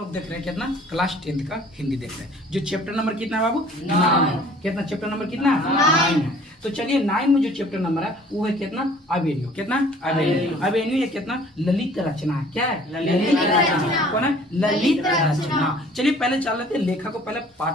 लोग देख रहे हैं कितना क्लास 10th का हिंदी देख रहे हैं। जो चैप्टर नंबर कितना है बाबू? 9। कितना चैप्टर नंबर कितना? 9 है। तो चलिए 9 में जो चैप्टर नंबर है वो है कितना? अवेन्यू। कितना? अवेन्यू। अवेन्यू ये कितना? ललित रचना है। क्या है? ललित रचना। कौन है? ललित रचना। चलिए पहले चल लेते हैं लेखक को, पहले पाठ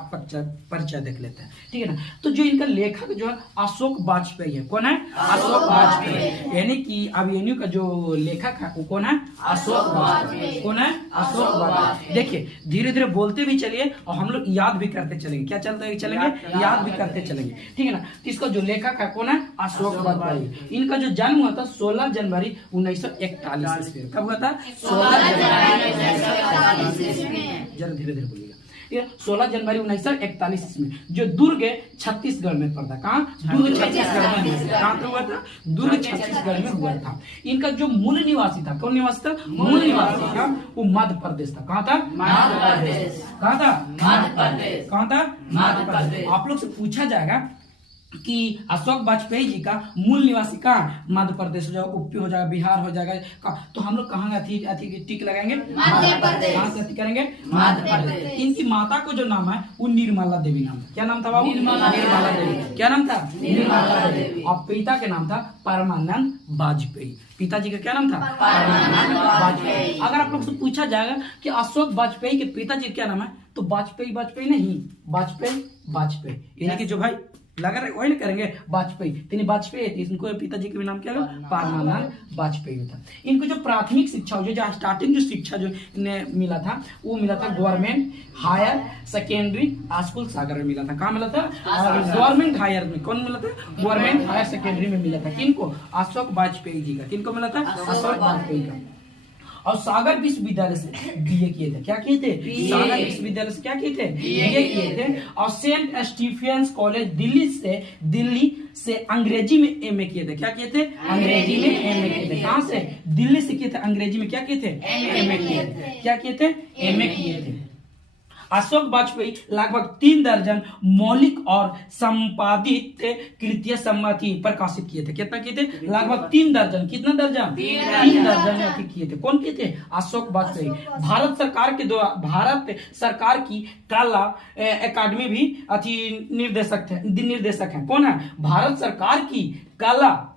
परिचय देख लेते हैं, ठीक है ना। तो जो इनका लेखक जो है अशोक वाजपेयी है। कौन है? अशोक वाजपेयी। यानी कि अवेन्यू का जो लेखक है वो कौन है? अशोक वाजपेयी। कौन है? अशोक वाजपेयी। देखिए धीरे धीरे बोलते भी चलिए और हम लोग याद भी करते चलेंगे। क्या चलते चलेंगे? याद भी करते चलेंगे, ठीक है ना। तो इसका जो लेखक है कौन है? अशोक वाजपेयी। इनका जो जन्म हुआ था 16 जनवरी 1941 ईस्वी। कब हुआ था? 16 जनवरी। जरा धीरे धीरे बोलिएगा। 16 जनवरी 1941 ईस्वी जो दुर्ग छत्तीसगढ़ में पड़ता। कहाँ? दुर्ग छत्तीसगढ़ में। कहाँ पे हुआ था? दुर्ग छत्तीसगढ़ में हुआ था। इनका जो मूल निवासी था, कौन निवासी था? मूल निवासी था वो मध्य प्रदेश था। कहाँ था? मध्य प्रदेश। कहाँ था? मध्य प्रदेश। कहाँ था? मध्य प्रदेश। आप लोग से पूछा जाएगा कि अशोक वाजपेयी जी का मूल निवासी कहाँ? मध्य प्रदेश हो जाएगा, यूपी हो जाएगा, बिहार हो जाएगा। तो हम लोग कहाँ टिक लगाएंगे? मध्य प्रदेश। कहाँ से करेंगे? मध्य प्रदेश। इनकी माता को जो नाम है वो निर्मला देवी नाम है। क्या नाम था बाबू? निर्मला देवी। क्या नाम था? निर्मला देवी। और पिता के नाम था परमानंद वाजपेयी। पिताजी का क्या नाम था? परमानंद वाजपेयी। अगर आप लोग से पूछा जाएगा कि अशोक वाजपेयी के पिताजी क्या नाम है, तो वाजपेयी नहीं, वाजपेयी यानी कि जो भाई लगा रहे वही ना करेंगे वाजपेयी। वाजपेयी थी, इनको पिताजी के भी नाम क्या है? परमानंद वाजपेयी था। इनको जो प्राथमिक शिक्षा जो स्टार्टिंग जो शिक्षा जो इन्हें मिला था वो मिला था गवर्नमेंट हायर सेकेंडरी स्कूल सागर में मिला था। कहाँ मिला था? गवर्नमेंट हायर में। कौन मिला था? गवर्नमेंट हायर सेकेंडरी में मिला था। किनको? अशोक वाजपेयी जी का। किनको मिला था? अशोक वाजपेयी का। और सागर विश्वविद्यालय से बीए किए थे। क्या किए थे? सागर विश्वविद्यालय से क्या किए थे? बीए किए थे। और सेंट स्टीफेंस कॉलेज दिल्ली से अंग्रेजी में एमए किए थे। क्या किए थे? अंग्रेजी में एमए किए थे। कहाँ से? दिल्ली से किए थे। अंग्रेजी में क्या किए थे? एमए किए थे। क्या किए थे? एमए किए थे। अशोक वाजपेयी लगभग 3 दर्जन मौलिक और संपादित कृतियां सम्मति प्रकाशित किए थे। कितना किए थे? लगभग 3 दर्जन। कितना दर्जन? 3 दर्जन किए थे। कौन किए थे? अशोक वाजपेयी। भारत सरकार के द्वारा भारत सरकार की कला अकादमी भी निर्देशक है। कौन है? भारत सरकार की कला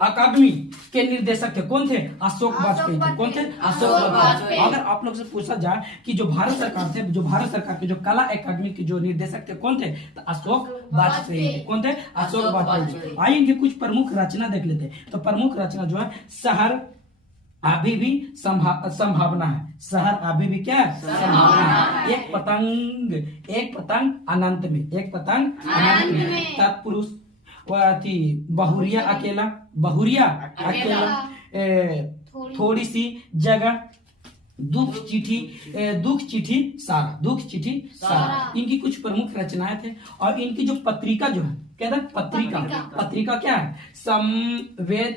अकादमी के निर्देशक थे। कौन थे? अशोक वाजपेयी थे। कौन थे? अशोक वाजपेयी। अगर आप लोग से पूछा जाए कि जो भारत सरकार के जो कला अकादमी के जो निर्देशक थे कौन थे, तो अशोक वाजपेयी। कौन थे? अशोक वाजपेयी। आइए इनकी कुछ प्रमुख रचना देख लेते हैं। तो प्रमुख रचना जो है शहर अभी भी संभावना है। शहर अभी भी क्या है? संभावना है। एक पतंग अनंत में। एक पतंग अनंत में। तत्पुरुष बहुरिया अकेला थोड़ी सी जगह दुख चिट्ठी सारा। इनकी कुछ प्रमुख रचनाएं थे। और इनकी जो पत्रिका जो है क्या था? पत्रिका क्या है? संवेद,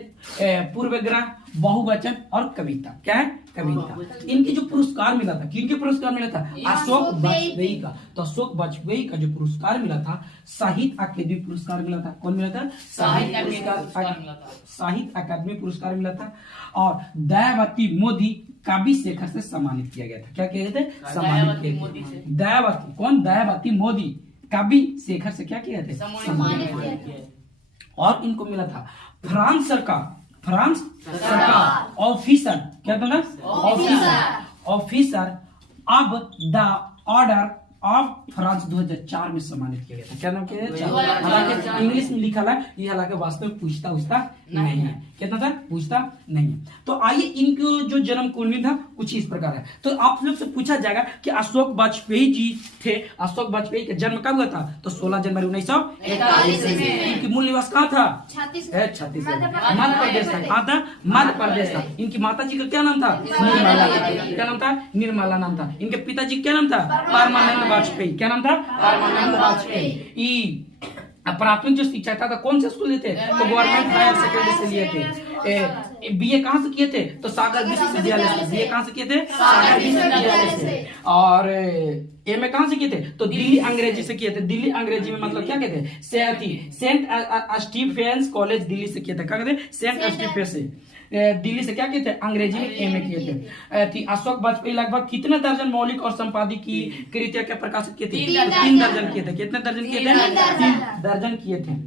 पूर्वग्रह, बहुवचन और कविता। क्या है? कविता। इनकी जो पुरस्कार मिला था, किनके पुरस्कार मिला था? अशोक वाजपेयी का। तो अशोक वाजपेयी का जो पुरस्कार मिला था साहित्य अकादमी पुरस्कार मिला था। कौन मिला था? साहित्य अकादमी पुरस्कार मिला था। और दयावती मोदी काव्य शेखर से सम्मानित किया गया था। क्या किए थे? सम्मानित किए। दयावती कौन? दयावती मोदी काव्य शेखर से क्या किए थे? सम्मानित किए। और इनको मिला था फ्रांस सरकार ऑफिसर। क्या था? Officer of the order of France 2004 में सम्मानित किया गया था। क्या नाम किया? हालांकि इंग्लिश में लिखा है ये, हालांकि वास्तव में पूछता नहीं है। कितना था? पूछता नहीं है। तो आइए इनको जो जन्म कुंडली था कुछ इस प्रकार है। तो आप लोग से पूछा जाएगा कि अशोक वाजपेयी जी थे, अशोक वाजपेयी का जन्म कब हुआ था? तो 16 जनवरी 1941 में। इनकी मूल निवास कहाँ था? छत्तीसगढ़ मध्य प्रदेश था। कहाँ था? मध्य प्रदेश था। इनकी माता जी का क्या नाम था? निर्मला। क्या नाम था? निर्मला नाम था। इनके पिताजी क्या नाम था? परमानंद वाजपेयी। क्या नाम था? परमानंद वाजपेयी। प्राथमिक जो शिक्षा था कौन से स्कूल लिए थे? तो गवर्नमेंट हायर सेकेंडरी से लिए थे। बीए कहाँ से किए थे? तो सागर विश्वविद्यालय से। बीए कहाँ से किए थे? सागर विश्वविद्यालय से। और एमए कहाँ से किए थे? तो दिल्ली अंग्रेजी से किए थे। दिल्ली अंग्रेजी में मतलब क्या कहते हैं? सेंट स्टीफेंस कॉलेज दिल्ली से किए थे। क्या कहते हैं? सेंट स्टीफेंस से। दिल्ली से क्या किए थे, अंग्रेजी में एमए किए थे। थी अशोक वाजपेयी लगभग कितने दर्जन मौलिक और संपादकीय कृतियां क्या प्रकाशित किए थे, 3 दर्जन किए थे। कितने दर्जन किए थे, 3 दर्जन किए थे।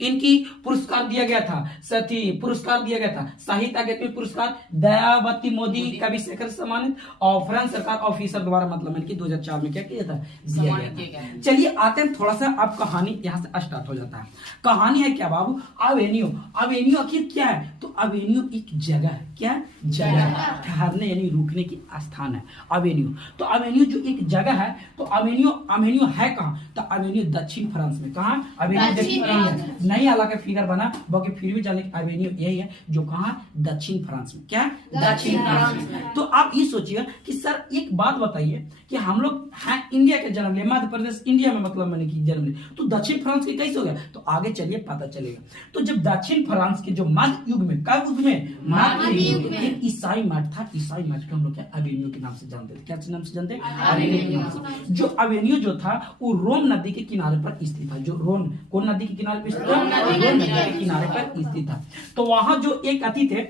इनकी पुरस्कार दिया गया था, सती पुरस्कार दिया गया था, साहित्य अकादमी पुरस्कार, दयावती मोदी कवि शेखर सम्मानित, और फ्रांस सरकार ऑफिसर द्वारा मतलब इनकी 2004 में क्या किया था, दिया गया था। चलिए आते हैं थोड़ा सा, अब कहानी यहाँ से स्टार्ट हो जाता है। कहानी है क्या बाबू, अवेन्यू। अवेन्यू आखिर क्या है, तो अवेन्यू एक जगह है, क्या जगह, ठहरने यानी रुकने की स्थान है अवेन्यू। तो अवेन्यू जो एक जगह है, तो अवेन्यू है कहाँ, तो अवेन्यू दक्षिण फ्रांस में। कहाँ, अवेन्यू दक्षिण फ्रांस में, नहीं हालांकि फिगर बना बाकी फिर भी जाने अवेन्यू यही है जो कहाँ, दक्षिण फ्रांस में। क्या, दक्षिण फ्रांस में। तो आप ये सोचिए कि सर एक बात बताइए कि हम लोग हैं इंडिया के जन्म लिए, मध्य प्रदेश इंडिया में मतलब मैंने की जन्म लिए, तो दक्षिण फ्रांस के कैसे हो गया, तो आगे चलिए पता चलेगा। तो जब दक्षिण फ्रांस के जो मध्य युग में, कब युग में, मध्य युग में ईसाई मठ था, ईसाई मठ को हम लोग क्या अवेन्यू के नाम से जानते थे। क्या नाम से जानते हैं, अवेन्यू के नाम से। जो अवेन्यू जो था वो रोन नदी के किनारे पर स्थित था। जो रोन, कौन नदी के किनारे पर स्थित था, रोन नदी के किनारे पर स्थित था। तो वहां जो एक अति थे,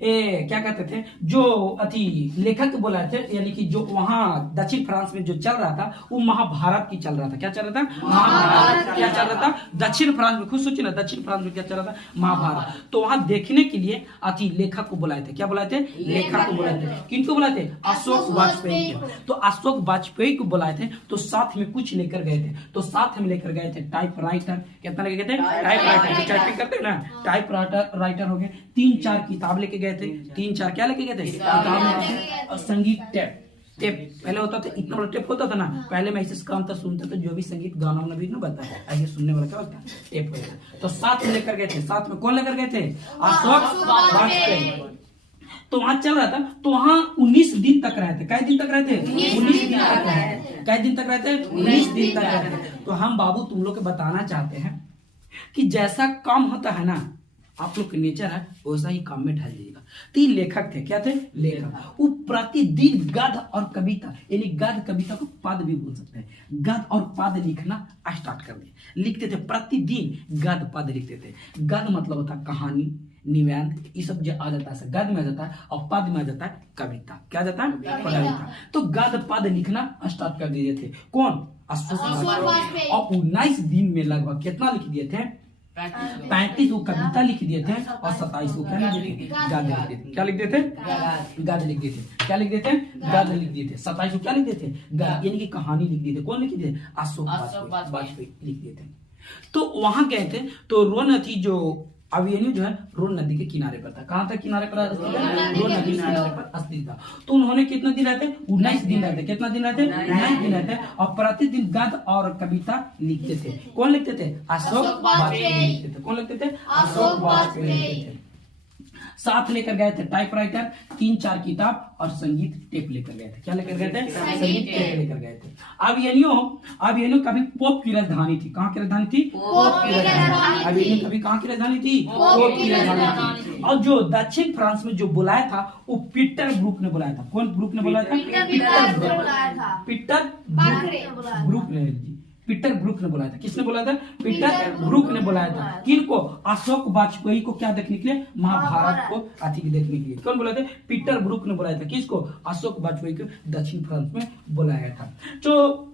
क्या कहते थे, जो अति लेखक बुलाए थे, यानी कि जो वहां दक्षिण फ्रांस में जो चल रहा था वो महाभारत की चल रहा था। क्या चल रहा था, महाभारत। क्या चल रहा था, दक्षिण फ्रांस में, खुद सोचिए ना, दक्षिण फ्रांस में क्या चल रहा था, महाभारत। तो वहां देखने के लिए अति लेखक को बुलाए थे। क्या बुलाए थे, लेखक को बुलाए थे। किनको बुलाए थे, अशोक वाजपेयी को। तो अशोक वाजपेयी को बुलाए थे, तो साथ में कुछ लेकर गए थे। तो साथ में लेकर गए थे टाइपराइटर। कितना लेके गए थे, टाइपराइटर, जो टाइपिंग करते हैं ना, टाइपराइटर हो गए। 3-4 किताब लेके गए थे। 3-4 क्या लेके गए थे, किताब और संगीत टेप। पहले होता था, इतना बड़ा टेप होता था ना, पहले मैं ऐसे काम था सुनता था, जो भी संगीत गाना वाना भी ना बता ऐसे सुनने वाला क्या होता है, टेप होता है। तो साथ में लेकर गए थे। साथ में कौन लेकर गए थे, अशोक वाजपेयी। तो वहां चल रहा था, तो वहां 19 दिन तक रहे थे। कई दिन तक रहे थे, 19 दिन तक रहे थे। कई दिन तक रहे थे, 19 दिन तक रहे थे। तो हम बाबू तुम लोग को बताना चाहते हैं कि जैसा काम होता है ना, आप लोग का नेचर है वैसा ही काम में ढल जाएगा। 3 लेखक थे। क्या थे, लेखक। वो प्रतिदिन गद्य और कविता, यानी गद्य कविता को पद भी बोल सकते हैं, गद्य और पद लिखना स्टार्ट कर दिए। लिखते थे प्रतिदिन गद्य पद लिखते थे। गद्य मतलब होता है कहानी, निबंध, ये सब जो आ जाता है गद्य में आ जाता है, और पद में आ जाता है कविता। क्या आ जाता है, कविता। तो गद्य पद लिखना स्टार्ट कर दिए थे। कौन, अशोक वाजपेयी। और 19 दिन में लगभग कितना लिख दिए थे, 35 को कविता लिख दिए थे, और 27 को क्या लिख दिए थे, गद्य लिख दिए थे। क्या लिख दिए थे, गद्य लिख दिए थे। क्या लिख दिए थे, गद्य लिख दिए थे। 27 को क्या लिख दिए थे, गद्य, यानी कि कहानी लिख दिए थे। कौन लिख दिए थे, अशोक वाजपेयी लिख दिए थे। तो वहां गए थे, तो रोन थी जो अवेन्यू जो है रोन नदी के किनारे पर था। कहाँ था, किनारे पर स्थित था, रोन नदी के किनारे पर स्थित था। तो उन्होंने कितना दिन रहते, 19 दिन रहते। कितना दिन रहते, 19 दिन रहते। और प्रतिदिन गद्य और कविता लिखते थे। कौन लिखते थे, अशोक वाजपेयी लिखते थे। कौन लिखते थे, अशोक वाजपेयी लिखते थे। साथ लेकर गए थे टाइपराइटर, 3-4 किताब और संगीत टेप लेकर गए थे। क्या लेकर गए थे, संगीत टेप लेकर गए थे। अवेन्यू कभी पोप की राजधानी थी। कहाँ की राजधानी थी, पोप की राजधानी। अवेन्यू कभी कहाँ की राजधानी थी, पोप की राजधानी थी। और जो दक्षिण फ्रांस में जो बुलाया था वो पीटर ब्रूक ने बुलाया था। कौन ब्रूक ने बुलाया था, पीटर ब्रूक ने बुलाया था। किसने बुलाया था, पीटर ब्रूक ने बुलाया था। किनको, अशोक वाजपेयी को क्या देखने के लिए, महाभारत को अति देखने के लिए। कौन बुलाया था, पीटर ब्रूक ने बुलाया था। किसको, अशोक वाजपेयी को दक्षिण फ्रांस में बुलाया था। तो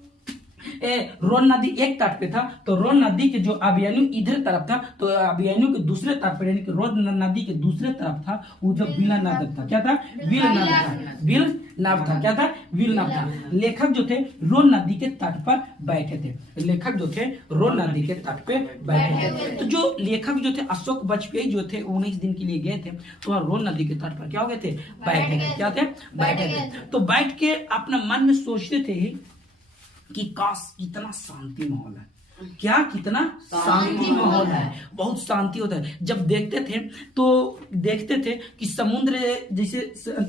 रोन नदी एक तट पे था, तो रोन नदी के जो अवेन्यू इधर तरफ था, तो अवेन्यू के दूसरे तट पे, यानी कि रोन नदी के दूसरे तरफ था वो जो विलनव था। क्या था, विलनव था। क्या था, विलनव था। लेखक जो थे रोन नदी के तट पर बैठे थे। लेखक जो थे रोन नदी के तट पे बैठे थे। तो जो लेखक जो थे अशोक वाजपेयी जो थे 19 दिन के लिए गए थे, तो रोन नदी के तट पर क्या हो गए थे, बैठे थे। क्या थे, बैठे थे। तो बैठ के अपना मन में सोचते थे कि काश कितना शांति माहौल है, क्या कितना शांति माहौल है, बहुत शांति होता है। जब देखते थे कि समुद्र जैसे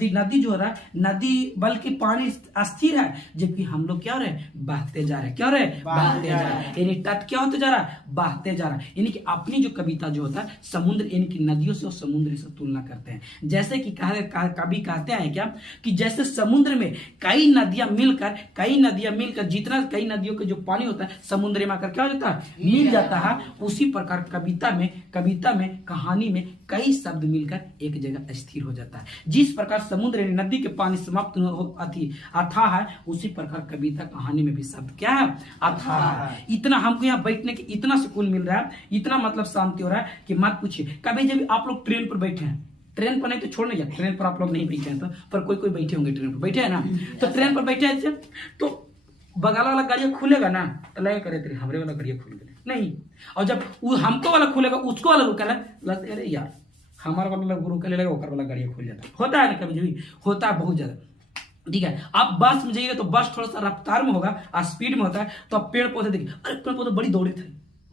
नदी जो हो रहा है, नदी बल्कि पानी अस्थिर है, जबकि हम लोग क्या हो रहे हैं, बहते जा रहे हैं। क्या हो रहे हैं, बहते जा रहे हैं। यानी तट क्या होते जा रहा है, बहते जा रहा है। यानी कि अपनी जो कविता जो होता है समुद्र यानी कि नदियों से और समुद्र से तुलना करते हैं। जैसे कि कभी कहते हैं क्या कि जैसे समुद्र में कई नदियां मिलकर जितना कई नदियों के जो पानी होता है समुद्र में आकर क्या क्या हो जाता है, मिल जाता है। उसी प्रकार कविता में कहानी में कई शब्द मिलकर एक जगह स्थिर हो जाता है। जिस प्रकार समुद्र यानी नदी के पानी समाप्त अथाह है, उसी प्रकार कविता कहानी में भी शब्द क्या है, अथाह है। इतना हमको यहाँ बैठने के इतना सुकून मिल रहा है, इतना मतलब शांति हो रहा है कि मत पूछिए। कभी जब आप लोग ट्रेन पर बैठे हैं, ट्रेन पर नहीं तो छोड़ नहीं जाए, ट्रेन पर आप लोग नहीं बैठे हैं तो, पर कोई बैठे होंगे ट्रेन पर, बैठे है ना, तो ट्रेन पर बैठे हैं तो बगल वाला गाड़िया खुलेगा ना तो लगे करे तेरे हमरे वाला गाड़िया खुल गया नहीं, और जब हमको वाला खुलेगा उसको वाला रुका लगता अरे यार हमारा वाला रुका लगेगा, ओकर वाला गाड़िया खुल जाता होता है ना, कभी भी होता है बहुत ज्यादा। ठीक है, आप बस में जाइएगा तो बस थोड़ा सा रफ्तार में होगा, स्पीड में होता है, तो आप पेड़ पौधे देखिए, अरे पेड़ पौधे बड़ी दौड़े थे,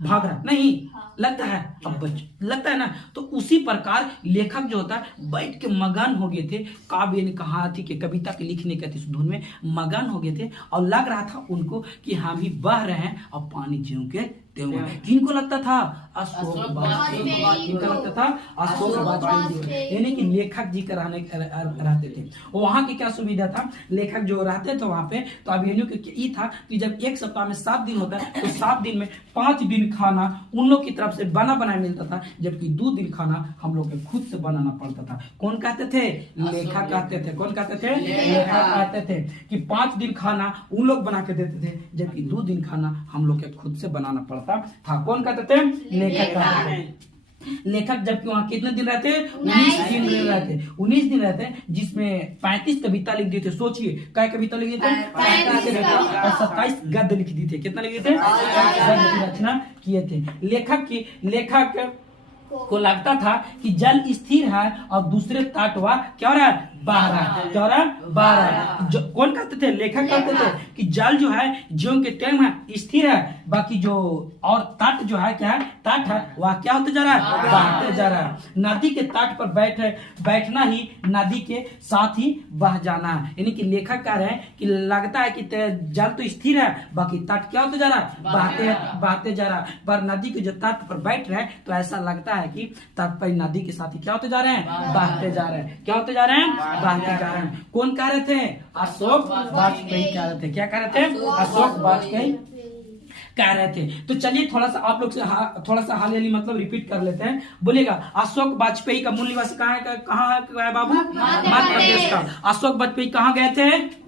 भाग रहा नहीं लगता है, अब लगता है ना। तो उसी प्रकार लेखक जो होता है बैठ के मगन हो गए थे, काव्य ने कहा थी कि कविता के लिखने के धुन में मगन हो गए थे, और लग रहा था उनको कि हम ही बह रहे हैं और पानी ज्यों के त्यों। किनको लगता था, अशोक वाजपेयी, किनका लगता था, अशोक वाजपेयी, यानी कि लेखक जी का रहते थे। वहां की क्या सुविधा था, लेखक जो रहते थे वहां पे, तो अब ये था कि जब एक सप्ताह में 7 दिन होता है तो 7 दिन में 5 दिन खाना उन लोग की तरफ से बना बनाया मिलता था, जबकि 2 दिन खाना हम लोग को खुद से बनाना पड़ता था। कौन कहते थे, लेखक कहते थे। कौन कहते थे, लेखक कहते थे कि 5 दिन खाना उन लोग बना के देते थे, जबकि 2 दिन खाना हम लोग के खुद से बनाना पड़ता था। कौन कहते थे, लेखक कहते थे। लेखक जबकि वहां कितने दिन रहते, 19 दिन रहते, 19 दिन रहते, जिसमें 35 कविता लिख दी थे। सोचिए क्या कविता लिख दी थे, 35 और 27 गद्य लिख दी थे। कितना लिख दिए थे, गद्य की रचना किए थे। लेखक को लगता था कि जल स्थिर है और दूसरे तट वह क्या हो रहा है, बह रहा है, क्या हो रहा है, बह रहा है। कौन कहते थे, लेखक कहते थे कि जल जो है ज्यों के त्यों है, स्थिर है, बाकी जो और तट जो है क्या है, तट है, वह क्या होते जा रहा है, बहते जा रहा है। नदी के तट पर बैठना ही नदी के साथ ही बह जाना है। यानी कि लेखक कह रहे हैं कि लगता है कि जल तो स्थिर है, बाकी तट क्या होते जा रहा है, बहते जा रहा है। पर नदी के जो तट पर बैठ रहे हैं तो ऐसा लगता है कि तट पर नदी के साथ ही क्या होते जा रहे हैं, बहते जा रहे हैं। क्या होते जा रहे हैं, बहते जा रहे हैं। कौन कह रहे थे, अशोक वाजपेयी कह रहे थे। क्या कह रहे थे, अशोक वाजपेयी कह रहे थे। तो चलिए थोड़ा सा आप लोग से थोड़ा सा हाल मतलब रिपीट कर लेते हैं। बोलेगा, अशोक वाजपेयी का मूल निवासी कहाँ है बाबू, मध्य प्रदेश का। अशोक वाजपेयी कहाँ गए थे,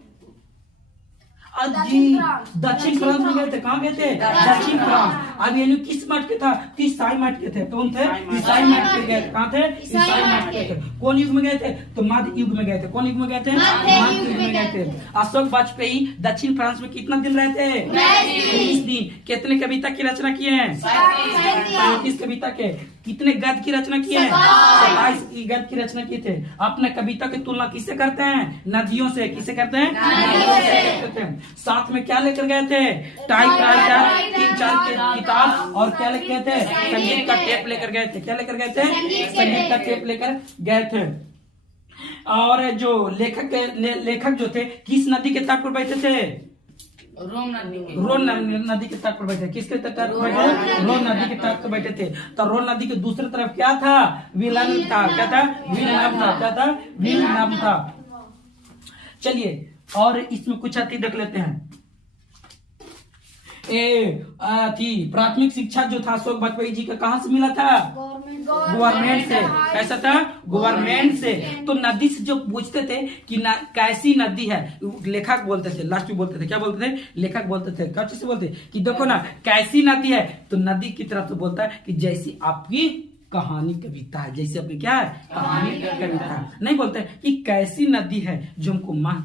दक्षिण फ्रांस में गए थे। कहाँ गए थे, दक्षिण फ्रांस। अब ये लोग किस मठ के था, ईसाई मठ के थे। कौन थे, ईसाई मठ के गए थे। कहाँ थे, ईसाई मठ के थे। कौन युग में गए थे, तो मध्य युग में गए थे। कौन युग में गए थे, मध्य युग में गए थे। अशोक वाजपेयी दक्षिण फ्रांस में कितना दिन रहे थे, 19 दिन। कितने कविता की रचना किए हैं, 35 कविता के। कितने गद्य की रचना किए हैं, 27 गद्य की रचना किए थे। अपने कविता की तुलना किससे करते हैं, नदियों से। किससे करते हैं, नदियों से करते हैं। साथ में क्या लेकर गए थे, टाइपराइटर, 3-4 किताब, और क्या लेकर गए थे, संगीत का टेप लेकर गए थे। क्या लेकर गए थे, संगीत का टेप लेकर गए थे। और जो लेखक जो थे किस नदी के तट पर बैठे थे, रोम नदी के तट पर बैठे। किसके तट पर बैठे, रोम नदी के तट पर बैठे थे। तो रोम नदी के दूसरी तरफ क्या था, विलन था। क्या था, विलन था। क्या था, विलन था। चलिए और इसमें कुछ अति देख लेते हैं। प्राथमिक शिक्षा जो था अशोक वाजपेयी जी का कहाँ से मिला था, गवर्नमेंट से। कैसा था, गवर्नमेंट से। तो नदी से जो पूछते थे कि कैसी नदी है, लेखक बोलते थे, लास्ट में बोलते थे, क्या बोलते थे, लेखक बोलते थे। क्या चीज से बोलते कि देखो ना कैसी नदी है, तो नदी की तरफ से बोलता है कि जैसी आपकी कहानी कविता है, जैसे अपनी क्या है, कहानी कविता। नहीं बोलते कि कैसी नदी है जो हमको मन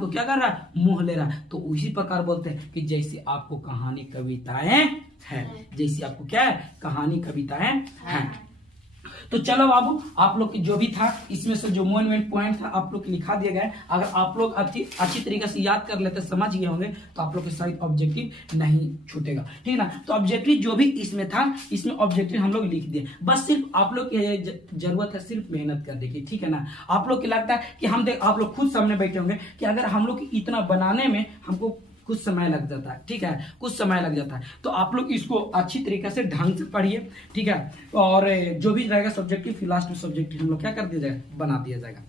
को क्या कर रहा है, मोह ले रहा है। तो उसी प्रकार बोलते हैं कि जैसे आपको कहानी कविताएं हैं, जैसी आपको क्या है, कहानी कविताएं हैं। तो चलो बाबू, आप लोग की जो भी था इसमें से जो मेन पॉइंट था आप लोग लिखा दिया गया है। अगर आप लोग अच्छी तरीके से याद कर लेते, समझ गए होंगे, तो आप लोग के साथ ऑब्जेक्टिव नहीं छूटेगा। ठीक है ना। तो ऑब्जेक्टिव जो भी इसमें था, इसमें ऑब्जेक्टिव हम लोग लिख दिए। बस सिर्फ आप लोग की जरूरत है सिर्फ मेहनत करने की। ठीक है ना। आप लोग को लगता है कि आप लोग खुद सामने बैठे होंगे कि अगर हम लोग इतना बनाने में हमको कुछ समय लग जाता है। ठीक है, कुछ समय लग जाता है। तो आप लोग इसको अच्छी तरीके से ढंग से पढ़िए। ठीक है, और जो भी रहेगा सब्जेक्टिव, फिर लास्ट में सब्जेक्टिव हम लोग क्या कर दिया जाएगा, बना दिया जाएगा।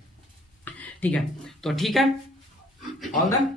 ठीक है, तो ठीक है, ऑल डन।